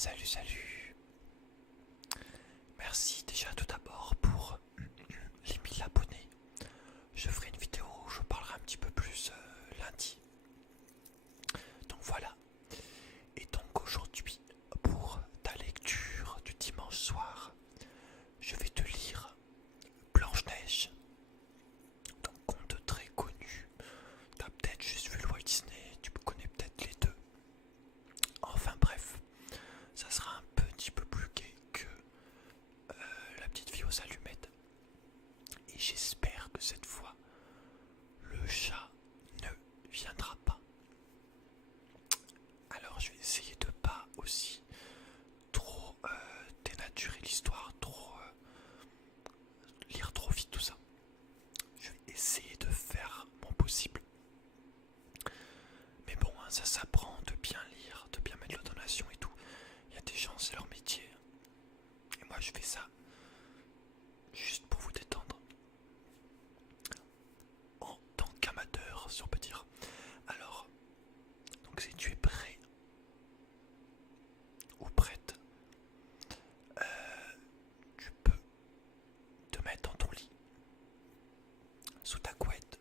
Salut, salut. Merci déjà tout d'abord pour les 1000 abonnés. Je ferai une vidéo où je parlerai un petit peu plus lundi. Donc voilà. Et donc aujourd'hui, pour ta lecture du dimanche soir, je vais te lire Blanche-Neige. Donc conte très connu. T'as peut-être juste vu le Walt Disney, tu connais peut-être les deux. Enfin bref, ça sera un petit peu plus gai que la petite fille aux allumettes. Et j'espère que cette fois, le chat ne viendra pas. Alors je vais essayer de pas aussi trop dénaturer l'histoire, trop lire trop vite tout ça. Je vais essayer de faire mon possible. Mais bon, hein, ça s'apprend de bien lire, de bien mettre l'intonation et tout. Il y a des gens, c'est leur métier. Et moi je fais ça juste pour vous détendre. En tant qu'amateur, si on peut dire. Alors, donc si tu es prêt ou prête, tu peux te mettre dans ton lit, sous ta couette,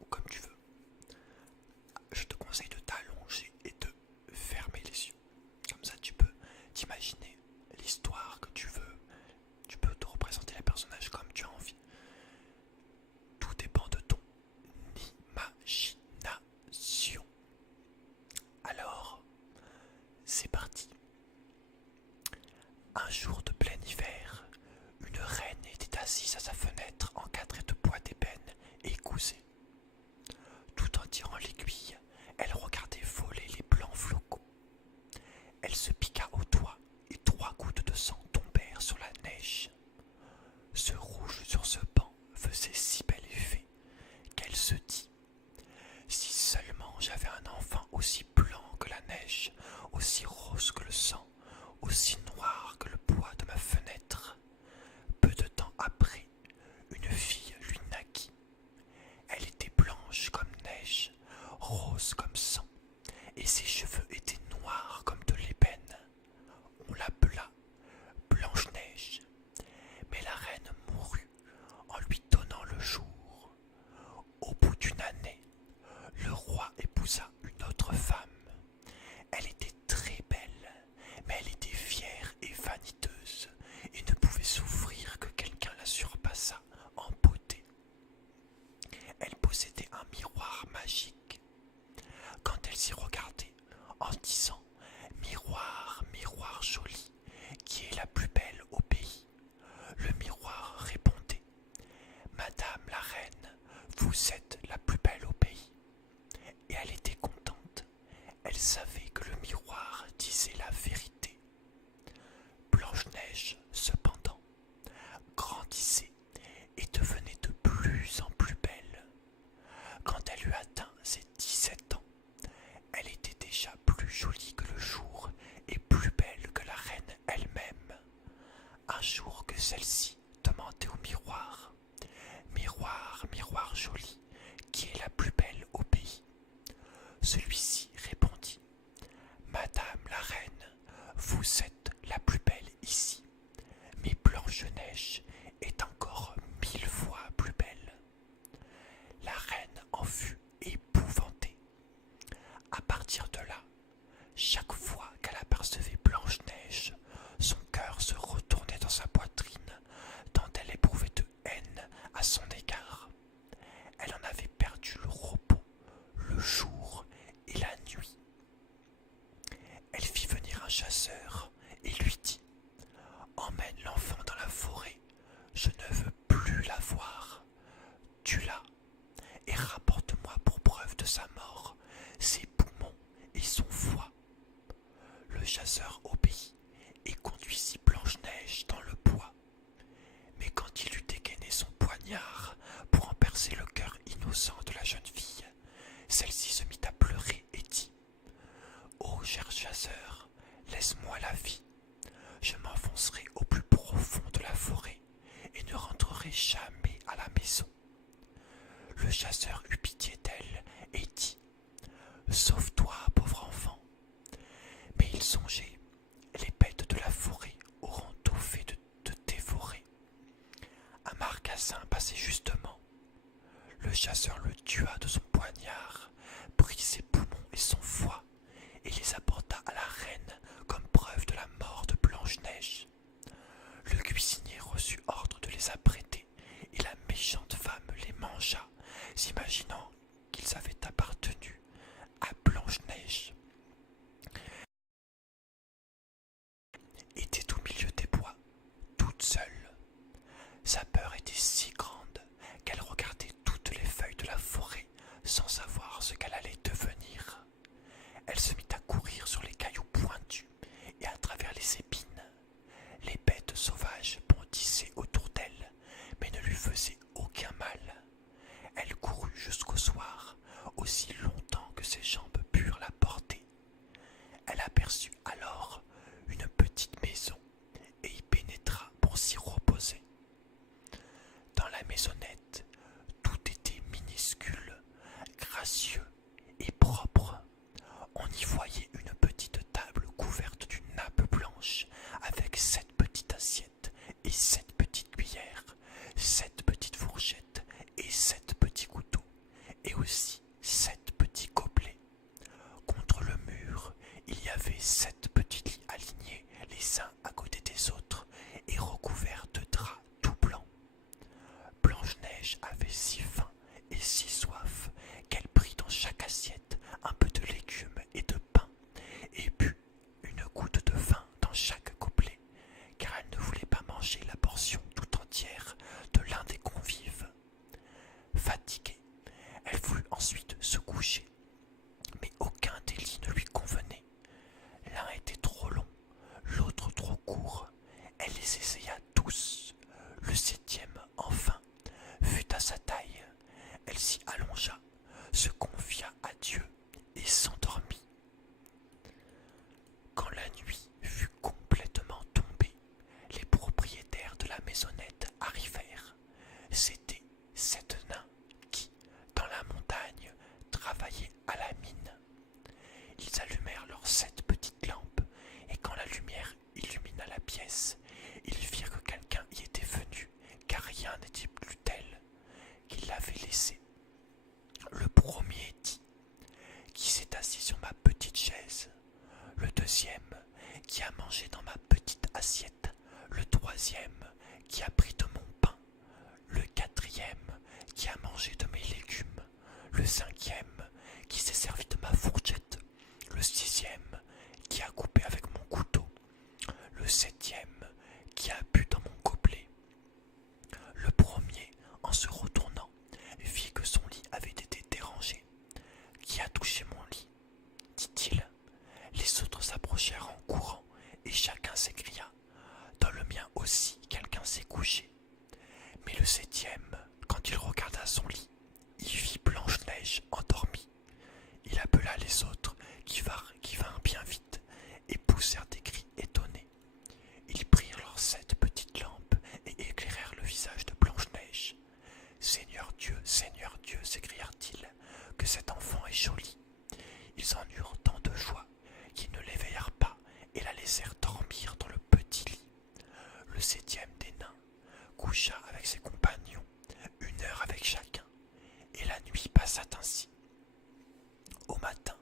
ou comme tu veux. Je te conseille de t'allonger et de fermer les yeux. Comme ça tu peux t'imaginer l'histoire que tu veux. Tu peux te représenter les personnages comme tu as envie. Tout dépend de ton imagination. Alors, c'est parti. Un jour de plein hiver, une reine était assise à sa fenêtre encadrée de bois d'ébène et cousée. Tout en tirant l'aiguille, elle regardait voler les blancs flocons. Elle se piqua au doigt et 3 gouttes de sang tombèrent sur la neige. Ce rouge sur ce banc faisait si bel effet qu'elle se dit: si seulement j'avais un enfant aussi blanc que la neige, aussi rose que le sang, aussi noir que le bois de ma fenêtre. Peu de temps après, une fille lui naquit. Elle était blanche comme neige, rose comme sang, et ses cheveux étaient noirs comme de l'ébène. On l'appela Blanche-Neige, mais la reine mourut en lui donnant le jour. Au bout d'une année, le roi épousa une autre femme. Elle était très belle, mais elle était fière et vaniteuse, et ne pouvait souffrir que quelqu'un la surpassât en beauté. Elle possédait un miroir magique. Quand elle s'y regardait, en disant: miroir, miroir joli, qui est la plus belle au pays, le miroir répondait: Madame la reine, vous êtes la plus belle au pays. Et elle était contente. Elle savait que le miroir disait la vérité. Blanche-Neige, cependant, grandissait et devenait de plus en plus belle. Quand elle eut atteint ses 17 ans, elle était déjà plus jolie que le jour et plus belle que la reine elle-même. Un jour que celle-ci demandait au miroir: miroir, miroir joli, qui est la plus belle au pays, celui-ci répondit: Madame la reine, vous êtes la plus belle ici, mais Blanche-Neige est encore 1000 fois plus belle. La reine en fut épouvantée. À partir de là, chaque fois qu'elle apercevait Blanche-Neige, son cœur se retournait dans sa poitrine, tant elle éprouvait de haine à son égard. Elle en avait perdu le repos, le jour et la nuit. Elle fit venir un chasseur et lui dit: emmène l'enfant dans la forêt, je ne veux plus la voir. Tue-la et rapporte-moi pour preuve de sa mort ses poumons et son foie. Le chasseur obéit et conduisit Blanche-Neige dans le bois. Mais quand il eut dégainé son poignard pour en percer le cœur innocent de la jeune fille, celle-ci se mit à pleurer et dit: ô cher chasseur, laisse-moi la vie. Je m'enfoncerai au plus profond de la forêt et ne rentrerai jamais à la maison. Le chasseur eut pitié d'elle et dit: sauve-toi, pauvre enfant. Mais il songeait: les chasseur le tua de son poignard, prit ses poumons et son foie, et les apporta à la reine comme preuve de la mort de Blanche-Neige. Le cuisinier reçut ordre de les apprêter, et la méchante femme les mangea, s'imaginant qu'ils avaient appartenu à Blanche-Neige. Était au milieu des bois, toute seule. Sa peur était si grande qu'elle regardait toutes les feuilles de la forêt sans savoir ce qu'elle allait devenir. Elle se mit à courir sur les cailloux pointus et à travers les épines. Les bêtes sauvages bondissaient autour d'elle, mais ne lui faisaient aucun mal. Elle courut jusqu'au soir, aussi longtemps que ses jambes purent la porter. Elle aperçut alors une petite maison et y pénétra pour s'y reposer. Dans la maisonnette, tout était minuscule, gracieux et propre. On y voyait une petite table couverte d'une nappe blanche avec 7 petites assiettes et 7 petites cuillères, 7 petites fourchettes et 7 petits couteaux, et aussi 7 petits gobelets. Contre le mur, il y avait 7 petits lits alignés les uns à côté des autres et recouverts de draps tout blancs. Blanche-Neige avait si faim et si soif qu'elle prit dans chaque assiette un peu de légumes et de pain et but une goutte de vin dans chaque gobelet, car elle ne voulait pas manger la portion tout entière de l'un des convives. Fatiguée, elle voulut ensuite se coucher, mais aucun des lits ne lui convenait. L'un était trop long, l'autre trop court. Elle les essaya tous. Le 7e, enfin, fut à sa taille. Elle s'y allongea, se confia à Dieu et s'endormit. Quand la nuit fut complètement tombée, les propriétaires de la maisonnette arrivèrent. C'étaient 7 nains qui, dans la montagne, travaillaient à la mine. Ils allumèrent leurs 7 petites lampes, et quand la lumière illumina la pièce, ils virent que quelqu'un y était venu, car rien n'était plus tel qu'il l'avait laissé. Le premier dit: qui s'est assis sur ma petite chaise. Le 2e, qui a mangé dans ma petite assiette. Le 3e, qui a pris de mon pain. Le 4e, qui a mangé de mes légumes. Le 5e, qui s'est servi de ma fourchette. Le 6e, qui a coupé avec mon couteau. Le 7e, qui a bu dans mon gobelet. Le premier, en se retournant, vit que son lit avait été dérangé. Qui a touché mon lit? Dit-il. Les autres s'approchèrent en courant, et chacun s'écria: dans le mien aussi quelqu'un s'est couché. Mais le 7e, quand il regarda son lit, il vit Blanche-Neige endormie. Il appela les autres qui vinrent bien vite et poussèrent des cris étonnés. Ils prirent leurs 7 petites lampes et éclairèrent le visage de Blanche-Neige. Seigneur Dieu, s'écrièrent-ils, que cet enfant est joli. Ils en eurent tant de joie qu'ils ne l'éveillèrent pas et la laissèrent dormir dans le petit lit. Le 7e des nains coucha avec ses compagnons, 1 heure avec chacun, et la nuit passa ainsi. Au matin,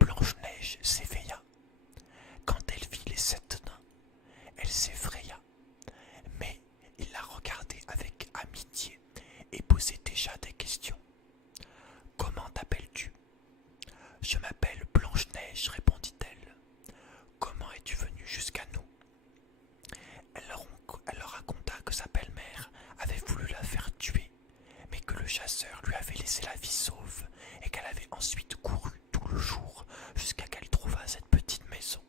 Blanche-Neige s'éveilla. Quand elle vit les 7 nains, elle s'effraya, mais il la regardait avec amitié et posait déjà des questions. « Comment t'appelles-tu » ? « Je m'appelle Blanche-Neige, répondit-elle. »« Comment es-tu venue jusqu'à nous ?» Elle leur raconta que sa belle-mère avait voulu la faire tuer, mais que le chasseur lui avait laissé la vie sauve et qu'elle avait ensuite couru tout le jour jusqu'à qu'elle trouvât cette petite maison.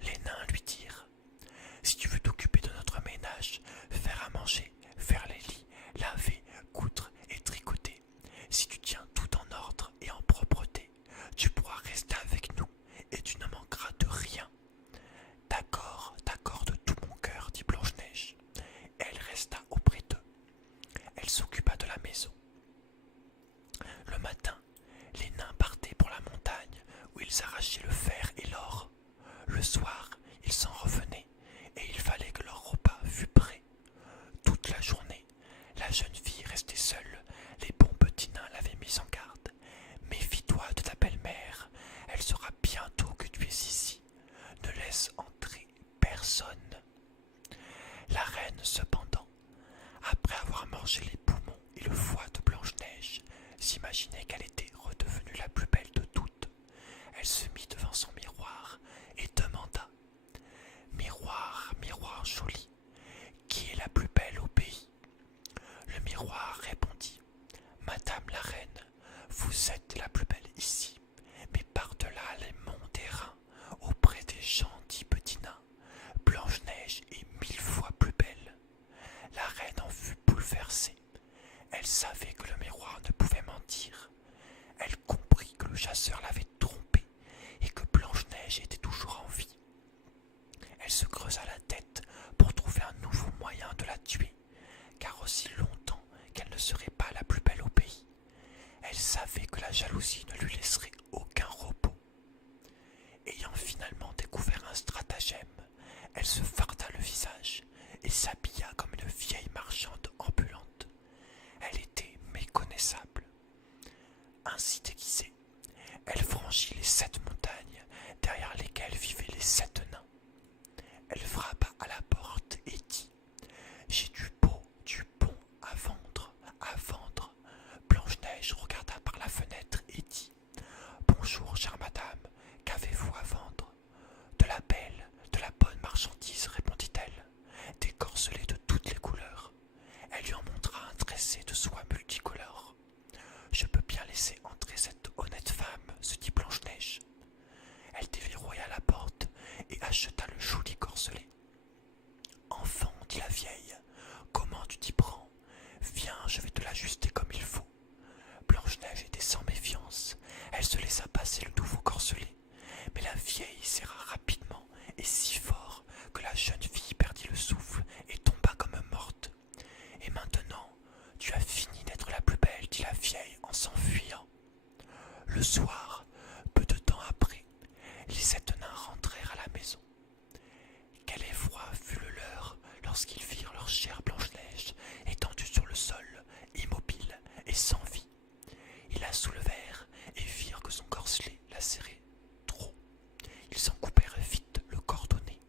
Les nains lui dirent: « Si tu veux t'occuper de notre ménage, faire à manger, faire les lits, laver, coudre et tricoter, si tu tiens tout en ordre et en propreté, tu pourras rester avec nous et tu ne manqueras de rien. » « D'accord, d'accord de tout mon cœur, dit Blanche-Neige. Elle resta auprès d'eux. Elle s'occupa de la maison. Le matin, les nains partaient pour la montagne où ils arrachaient le fer et l'or. Le soir, ils s'en revenaient et il fallait que leur repas fût prêt. Toute la journée, la jeune fille restait seule, les pompes Elle se mit devant son miroir et demanda: Miroir, miroir joli, qui est la plus belle au pays? Le miroir répondit: Madame la reine, vous êtes la plus belle ici, mais par-delà les monts d'airain, auprès des gens dits petits nains, Blanche-Neige est 1000 fois plus belle. La reine en fut bouleversée. Elle savait que le miroir ne pouvait mentir. Elle comprit que le chasseur l'avait trompée et que Blanche-Neige était toujours en vie. Elle se creusa la tête pour trouver un nouveau moyen de la tuer, car aussi longtemps qu'elle ne serait pas la plus belle au pays, elle savait que la jalousie ne lui laisserait aucun repos. Ayant finalement découvert un stratagème, elle se farda le visage et s'habilla comme une vieille marchande ambulante. Elle était méconnaissable. Ainsi déguisée, elle franchit les 7 montagnes derrière lesquelles vivaient les 7 nains. Elle frappa à la porte et dit: J'ai du beau, du bon à vendre, à vendre. Blanche-Neige regarda par la fenêtre et dit: Bonjour, chère madame, qu'avez-vous à vendre? De la belle, de la bonne marchandise, répondit-elle, des corselets de toutes les couleurs. Elle lui en montra un tressé de soie multicolore. Je peux bien laisser entrer cette honnête femme, se dit Blanche-Neige. Elle déverrouilla la porte et acheta le joli corselet. Enfant, dit la vieille, comment tu t'y prends? Viens, je vais te l'ajuster comme il faut. Blanche-Neige était sans méfiance. Elle se laissa passer le nouveau corselet, mais la vieille serra rapidement et si fort que la jeune fille perdit le souffle et tomba comme morte. Et maintenant, tu as fini d'être la plus belle, dit la vieille en s'enfuyant. Le soir, peu de temps après, les 7 nains rentrèrent à la maison. Quel effroi fut le leur lorsqu'ils virent leur chère Blanche-Neige étendue sur le sol, immobile et sans vie. Ils la soulevèrent et virent que son corselet la serrait trop. Ils en coupèrent vite le cordonnet.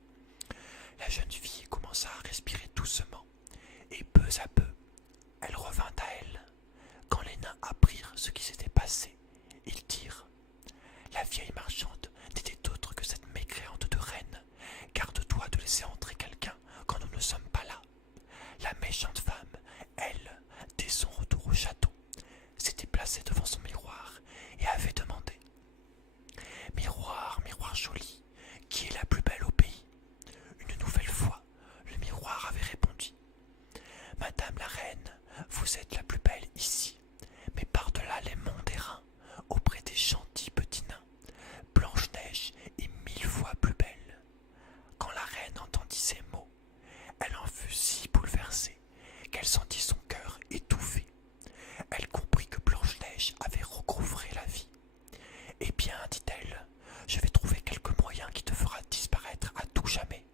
La jeune fille commença à respirer doucement, et peu à peu, elle revint à elle. Quand les nains apprirent ce qui s'était passé, ils dirent: La vieille marchande n'était autre que cette mécréante de reine. Garde-toi de laisser entrer quelqu'un quand nous ne sommes pas là. La méchante femme, elle, dès son retour au château, s'était placée devant son miroir et avait demandé: Miroir, miroir joli, qui est la plus belle au pays? Une nouvelle fois, le miroir avait répondu: Madame la reine, vous êtes la plus belle ici, mais par-delà les monts d'airain, auprès des gentils petits nains, Blanche-Neige est 1000 fois plus belle. Quand la reine entendit ces mots, elle en fut si bouleversée qu'elle sentit son cœur étouffé. Elle comprit que Blanche-Neige avait recouvré la vie. Eh bien, dit-elle, je vais trouver quelque moyen qui te fera disparaître à tout jamais.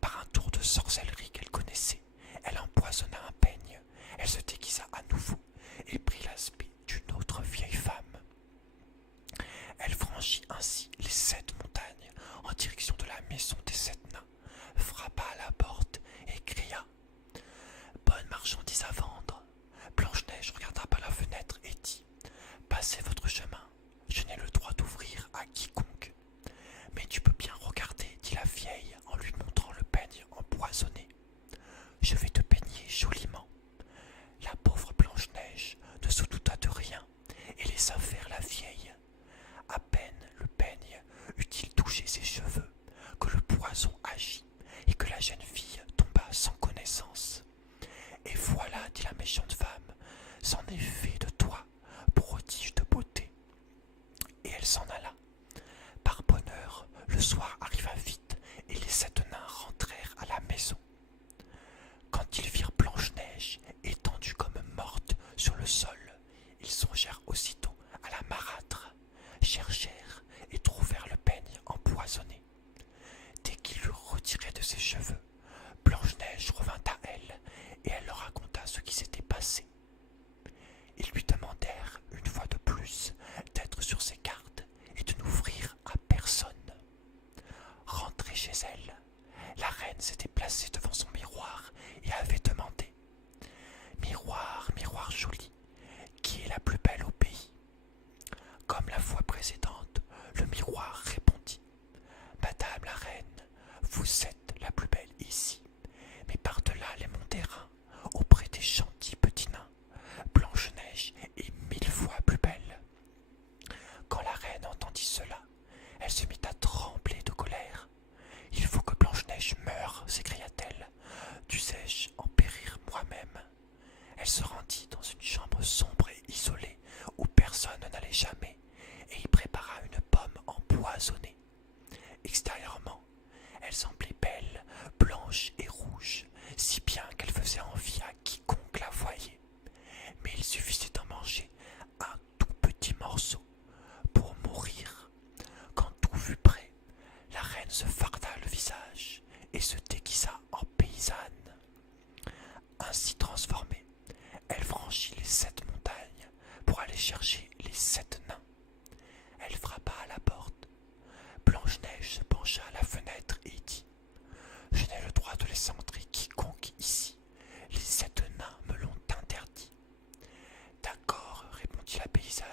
Par un tour de sorcellerie qu'elle connaissait, elle empoisonna un peigne. Elle se déguisa à nouveau et prit l'aspect d'une autre vieille femme. Elle franchit ainsi les 7 montagnes en direction de la maison des 7 nains, frappa à la porte et cria: Bonne marchandise à vendre. Blanche-Neige regarda par la fenêtre et dit: Passez votre chemin, je n'ai le droit d'ouvrir à quiconque. Mais tu peux bien regarder, dit la vieille en lui montrant le peigne empoisonné. Je vais te peigner joliment. La pauvre Blanche-Neige ne se douta de rien et laissa faire la vieille. À peine le peigne eut-il touché ses cheveux que le poison agit et que la jeune fille tomba sans connaissance. Et voilà, dit la méchante femme, c'en est fait de toi, prodige de beauté. Et elle s'en alla. Par bonheur, le soir arriva vite et les 7 nains rentrèrent à la maison. Quand ils virent Blanche-Neige étendue comme morte sur le sol, ils songèrent aussitôt à la marâtre, cherchèrent et trouvèrent le peigne empoisonné. Dès qu'ils l'eurent retiré de ses cheveux, Blanche-Neige revint à elle et elle leur raconta ce qui s'était passé. Ils lui demandèrent une fois de plus d'être sur ses gardes et de n'ouvrir à personne. Elle se mit à trembler de colère. « Il faut que Blanche-Neige meure, s'écria-t-elle. Dussé-je en périr moi-même ?» Elle se rendit dans une chambre sombre et isolée où personne n'allait jamais et y prépara une pomme empoisonnée. Extérieurement, elle semblait belle, blanche et rouge, si bien qu'elle faisait envie à quiconque la voyait. Mais il suffisait d'en manger un tout petit morceau pour mourir. Quand tout fut prêt, la reine se farda le visage et se déguisa en paysanne. Ainsi transformée, elle franchit les 7 montagnes pour aller chercher les 7 nains. Elle frappa à la porte. Blanche-Neige se pencha à la fenêtre et dit « Je n'ai le droit de laisser entrer quiconque ici. Les 7 nains me l'ont interdit. »« D'accord, répondit la paysanne.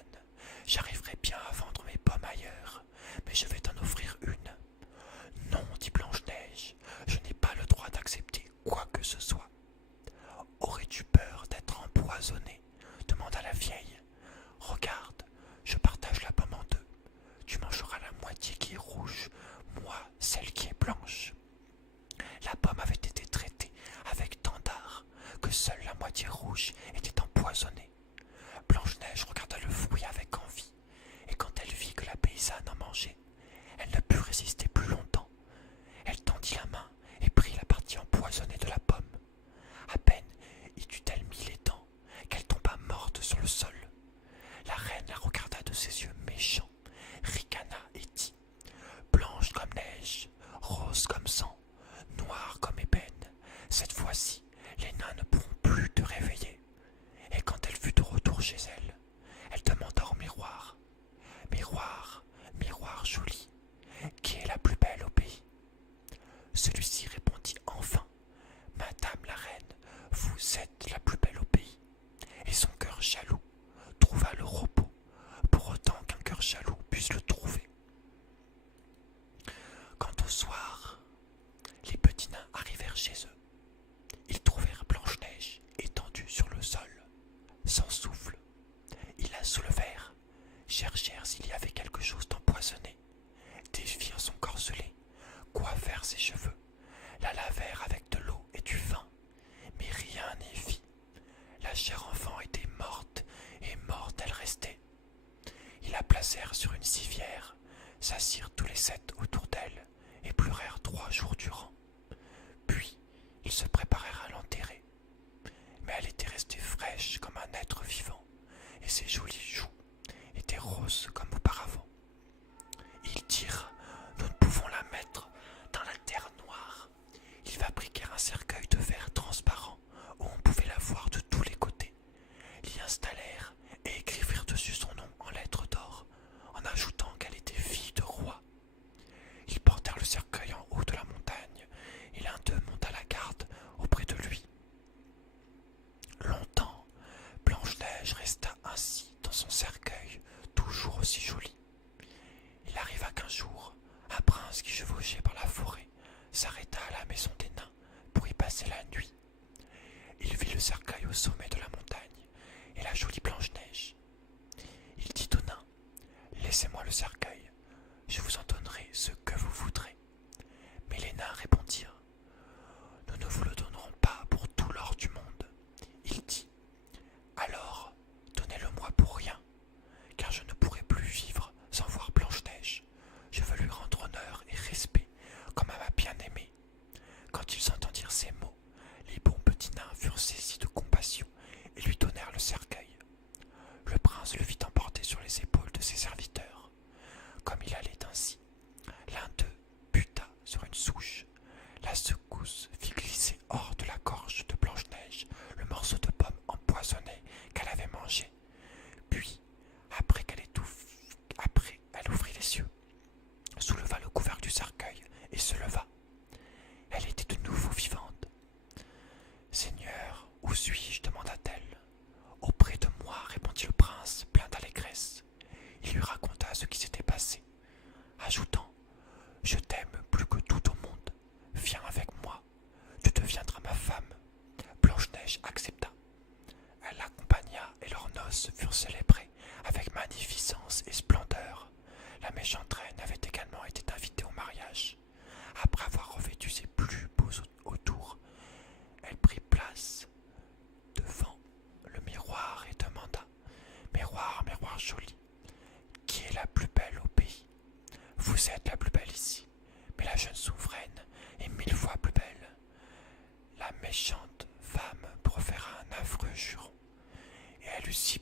J'arriverai bien à vendre mes pommes ailleurs, mais je vais t'en offrir une. »« Non, dit Blanche-Neige, je n'ai pas le droit d'accepter quoi que ce soit. »« Aurais-tu peur d'être empoisonnée ?» demanda la vieille. « Regarde, je partage la pomme en deux. Tu mangeras la moitié qui est rouge, moi celle qui est blanche. » La pomme avait été traitée avec tant d'art que seule la moitié rouge était empoisonnée. Blanche-Neige regarda le fruit avec envie, et quand elle vit que la paysanne en mangeait, elle ne put résister plus longtemps. Elle tendit la main et prit la partie empoisonnée de la pomme. À peine y eut-elle mis les dents qu'elle tomba morte sur le sol. La reine la regarda de ses yeux méchants, ricana et dit « Blanche comme neige, rose comme sang, noire comme ébène, cette fois-ci, les nains ne pourront plus te réveiller. » Et quand elle fut de retour chez elle, elle demanda au miroir « Miroir, miroir joli, qui est la plus belle au pays ?» Celui-ci répondit enfin « Madame la reine, vous êtes la plus belle au pays. » Et son cœur jaloux trouva le repos, pour autant qu'un cœur jaloux puisse le trouver. Quant au soir, les petits nains arrivèrent chez eux. Ils trouvèrent Blanche-Neige étendue sur le sol, sans souffle. Ils la soulevèrent, cherchèrent s'il y avait quelque chose d'empoisonné, défirent son corselet, coiffèrent ses cheveux, la lavèrent avec de l'eau et du vin, mais rien n'y fit. La chère enfant était morte, et morte elle restait. Ils la placèrent sur une civière, s'assirent tous les 7 autour d'elle, et pleurèrent 3 jours durant. Puis, ils se préparèrent à l'enterrer. Mais elle était restée fraîche comme un être vivant, et ses jolies joues étaient roses comme auparavant. Ils dirent « Nous ne pouvons la mettre dans la terre noire. » Ils fabriquèrent un cercueil de verre transparent où on pouvait la voir de tous les côtés. L'y installèrent et écrivirent dessus son nom en lettres d'or, en ajoutant qu'elle était fille de roi. Ils portèrent le cercueil en haut de la montagne, et l'un d'eux monta la garde auprès de lui. Longtemps, Blanche-Neige resta ainsi dans son cercueil, toujours aussi jolie. Il arriva qu'un jour, un prince qui chevauchait par la forêt s'arrêta à la maison des nains pour y passer la nuit. Il vit le cercueil au sommet de la montagne et la jolie Blanche-Neige. Il dit aux nains « Laissez-moi le cercueil, je vous en donnerai ce que vous voudrez. » Mais les nains répondirent « Nous ne vous le donnerons pas pour tout l'or du monde. » Il dit « Alors, donnez-le-moi pour rien, car je ne pourrai plus vivre sans voir Blanche-Neige. Je veux lui rendre honneur et respect, comme à ma bien-aimée. » Quand ils entendirent ces mots, les bons petits nains furent saisis de compassion et lui donnèrent le cercueil. Le prince le vit emporter sur les épaules de ses serviteurs. Comme il allait ainsi, l'un d'eux buta sur une souche. La secousse fit glisser hors de la gorge de Blanche-Neige le morceau de pomme empoisonné qu'elle avait mangé. Puis, après, elle ouvrit les yeux, souleva le couvercle du cercueil et se leva. Elle était de nouveau vivante. « Seigneur, où suis-je » demanda-t-elle. « Auprès de moi » répondit le prince, plein d'allégresse. Il lui raconta ce qui s'était passé, ajoutant « Je t'aime plus que tout au monde. Viens avec moi, tu deviendras ma femme. » Blanche-Neige accepta. Elle l'accompagna et leurs noces furent célébrées avec magnificence et splendeur. La méchante reine avait également Vous êtes la plus belle ici, mais la jeune souveraine est 1000 fois plus belle. La méchante femme proféra un affreux juron, et elle eut si